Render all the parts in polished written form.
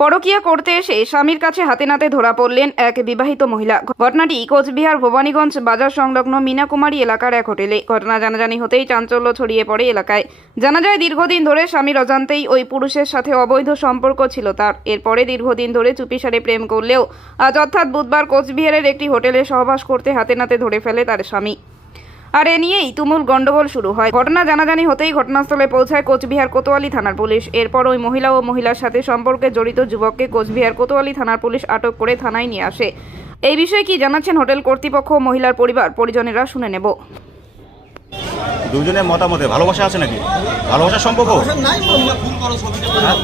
পরকীয়া করতে এসে স্বামীর কাছে হাতে নাতে ধরা পড়লেন এক বিবাহিত মহিলা। ঘটনাটি কোচবিহার ভবানীগঞ্জ বাজার সংলগ্ন মিনাকুমারী এলাকার এক হোটেলে। ঘটনা জানাজানি হতেই চাঞ্চল্য ছড়িয়ে পড়ে এলাকায়। জানা যায় দীর্ঘদিন ধরে স্বামীর অজান্তেই ওই পুরুষের সাথে অবৈধ সম্পর্ক ছিল তার। এরপরে দীর্ঘদিন ধরে চুপিসারে প্রেম করলেও আজ অর্থাৎ বুধবার কোচবিহারের একটি হোটেলে সহবাস করতে হাতে নাতে ধরে ফেলে তার স্বামী। আর এ নিয়েই তুমুল গন্ডগোল শুরু হয়। ঘটনা জানাজানি হতেই ঘটনাস্থলে পৌঁছায় কোচবিহার কোতোয়ালি থানার পুলিশ। এরপর ওই মহিলা ও মহিলার সাথে সম্পর্কে জড়িত যুবককে কোচবিহার কোতোয়ালি থানার পুলিশ আটক করে থানায় নিয়ে আসে। এই বিষয়ে কি জানাচ্ছেন হোটেল কর্তৃপক্ষ ও মহিলার পরিবার পরিজনেরা শুনে নেব। দুজনের মতামতে ভালোবাসা আছে নাকি? ভালোবাসার সম্পর্ক? হ্যাঁ?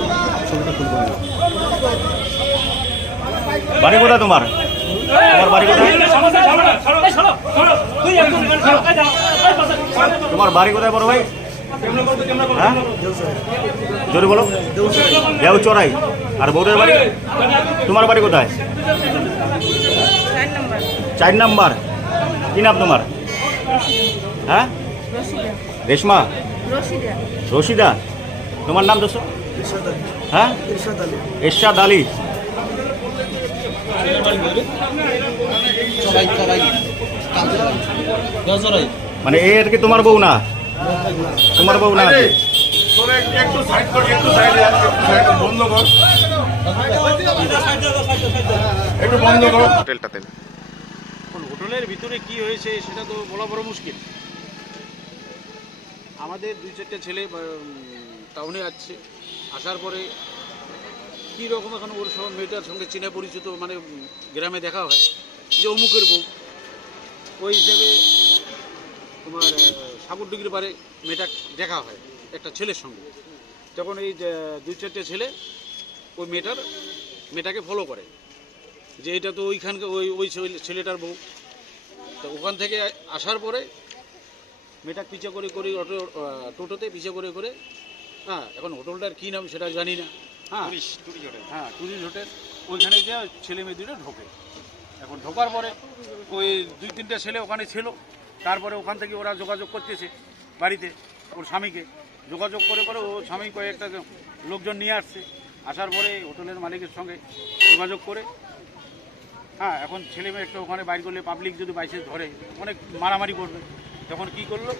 বাড়ি কোথায় তোমার? তোমার বাড়ি কোথায়? তোমার বাড়ি কোথায় বড় ভাই? হ্যাঁ জোরে বলো। দেউচড়াই। আর বউরের বাড়ি? তোমার বাড়ি কোথায়? 4 নাম্বার। কি নাম তোমার? হ্যাঁ রেশমা? রশিদা। তোমার নাম দোস্ত? হ্যাঁ এরশাদ আলী। মানে এ আর কি তোমার বউ না? তোমার বউ না? হোটেলের ভিতরে কি হয়েছে সেটা তো বলা বড় মুশকিল। আমাদের 2-4টা ছেলে টাউনে আসছে, আসার পরে কী রকম এখন ওর সব মেয়েটার সঙ্গে চেনা পরিচিত, মানে গ্রামে দেখা হয় যে অমুকের বউ, ওই হিসেবে তোমার সাগরডিগির পারে মেয়েটা দেখা হয় একটা ছেলের সঙ্গে। তখন এই 2-4টে ছেলে ওই মেয়েটাকে ফলো করে যে এটা তো ওইখানকার ওই ছেলেটার বউ। তো ওখান থেকে আসার পরে মেয়েটা পিছে করে টোটোতে পিছে করে হ্যাঁ, এখন হোটেলটার কী নাম সেটা জানি না। হ্যাঁ টুরিস্ট হোটেল। ওইখানে যে ছেলে মেয়ে দুটো ঢোকে। এখন ঢোকার পরে ওই 2-3টা ছেলে ওখানে ছিল। তারপরে ওখান থেকে ওরা যোগাযোগ করতেছে বাড়িতে, ওর স্বামীকে যোগাযোগ করে ও স্বামী কয়েকটা লোকজন নিয়ে আসছে। আসার পরে হোটেলের মালিকের সঙ্গে যোগাযোগ করে হ্যাঁ, এখন ছেলে মেয়ে একটা ওখানে বাইর করলে পাবলিক যদি বাইসে ধরে অনেক মারামারি করবে। তখন কি করলো,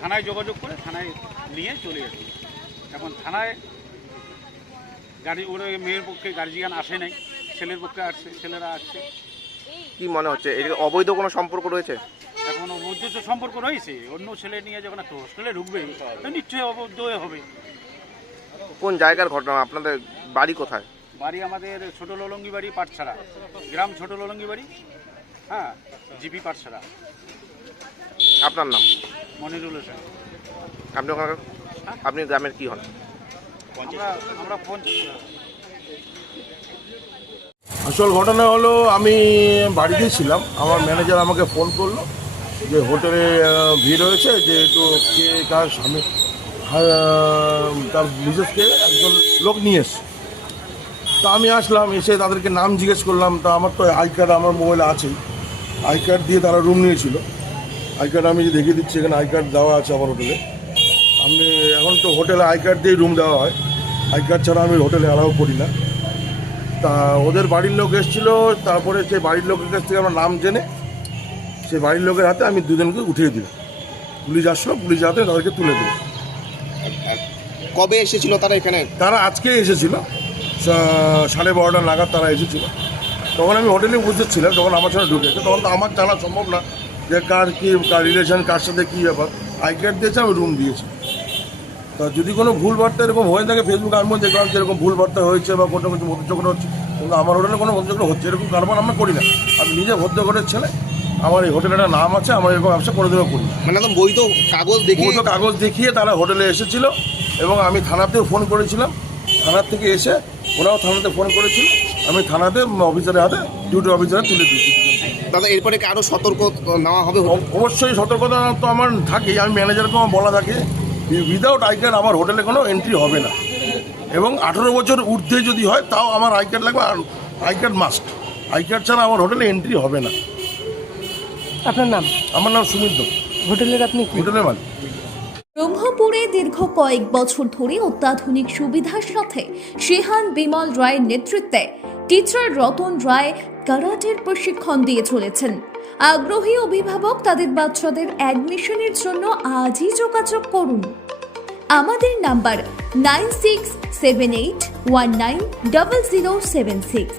থানায় যোগাযোগ করে থানায় নিয়ে চলে আসবে। এখন থানায় ওরা মেয়ের পক্ষে গার্জিয়ান আসে নাই, ছেলের পক্ষে আসছে, ছেলেরা আসছে। কি মনে হচ্ছে এর অবৈধ কোনো সম্পর্ক রয়েছে? এখন অবৈধ সম্পর্ক রয়েছে, অন্য ছেলে নিয়ে যখন একটা হোস্টেলে ঢুকবে তো নিশ্চয়ই অবৈধ হবে। কোন জায়গার ঘটনা? আপনাদের বাড়ি কোথায়? বাড়ি আমাদের ছোট ললঙ্গি বাড়ি, পাটছাড়া গ্রাম, ছোট ললঙ্গি বাড়ি। হ্যাঁ, জিপি পাটছাড়া। আপনার নাম? মনিরুল হোসেন। আপনি ওখানে আপনি গ্রামের কি হন? আমরা ফোন। আসল ঘটনা হলো, আমি বাড়িতেই ছিলাম, আমার ম্যানেজার আমাকে ফোন করলো যে হোটেলে ভিড় হয়েছে, যে একটু কে কার স্বামী তার মিসেসকে একজন লোক নিয়ে এসছে। তা আমি আসলাম, এসে তাদেরকে নাম জিজ্ঞেস করলাম। তা আমার তো আই কার্ড আমার মোবাইলে আছেই, আই কার্ড দিয়ে তারা রুম নিয়েছিল। আই কার্ড আমি যে দেখিয়ে দিচ্ছি, এখানে আই কার্ড দেওয়া আছে আমার হোটেলে। আমি এখন তো হোটেলে আই কার্ড দিয়েই রুম দেওয়া হয়, আই কার্ড ছাড়া আমি হোটেলে অ্যালাউ করি না। তা ওদের বাড়ির লোক এসেছিলো, তারপরে সেই বাড়ির লোকের কাছ থেকে আমার নাম জেনে সেই বাড়ির লোকের হাতে আমি দুজনকে উঠিয়ে দিলাম। পুলিশ আসলো, পুলিশ হাতে তাদেরকে তুলে দিল। কবে এসেছিল তারা এখানে? তারা আজকে এসেছিল, 12:30 নাগাদ তারা এসেছিল। তখন আমি হোটেলে উপস্থিত ছিলাম, তখন আমার সঙ্গে ঢুকেছে। তখন তো আমার জানা সম্ভব না যে কার কী, কার রিলেশন, কার সাথে কী ব্যাপার। আই কার্ড দিয়েছে, আমি রুম দিয়েছি। তা যদি কোনো ভুল বার্তা এরকম হয়ে থাকে ফেসবুকে, আমি দেখলাম যে এরকম ভুল বার্তা হয়েছে বা কোনো কিছু মধ্যচক্র হচ্ছে, কিন্তু আমার হোটেলে কোনো মধ্যচক্র হচ্ছে এরকম কারবার আমরা করি না। আমি নিজে ভদ্রঘরের ছেলে, আমার এই হোটেলের একটা নাম আছে, আমার এরকম ব্যবসা করে দেওয়া করি না। মানে একদম বৈধ কাগজ দেখিয়ে? বৈধ কাগজ দেখিয়ে তারা হোটেলে এসেছিল, এবং আমি থানাতেও ফোন করেছিলাম। থানার থেকে এসে ওরাও থানাতে ফোন করেছিল, আমি থানাতে অফিসারের হাতে, ডিউটি অফিসারে তুলে দিয়েছি। দাদা, এরপরে কি আরও সতর্ক নেওয়া হবে? অবশ্যই সতর্কতা তো আমার থাকেই, আমি ম্যানেজারকে আমার বলা থাকে উইদাউট আই কার্ড আমার হোটেলে কোনো এন্ট্রি হবে না, এবং 18 বছর ঊর্ধ্বে যদি হয় তাও আমার আই কার্ড লাগবে, আর I card must. I card ছাড়া আমার হোটেলে এন্ট্রি হবে না। আপনার নাম? আমার নাম সুমিত। হোটেলের আপনি কি? হোটেলের মালিক। ব্রহ্মপুরে দীর্ঘ কয়েক বছর ধরে অত্যাধুনিক সুবিধার সাথে শেহান বিমল রায়ের নেতৃত্বে টিচার রতন রায় কারাটের প্রশিক্ষণ দিয়ে চলেছেন। আগ্রহী অভিভাবক তাদের বাচ্চাদের অ্যাডমিশনের জন্য আজই যোগাযোগ করুন। আমাদের নাম্বার 9678190076।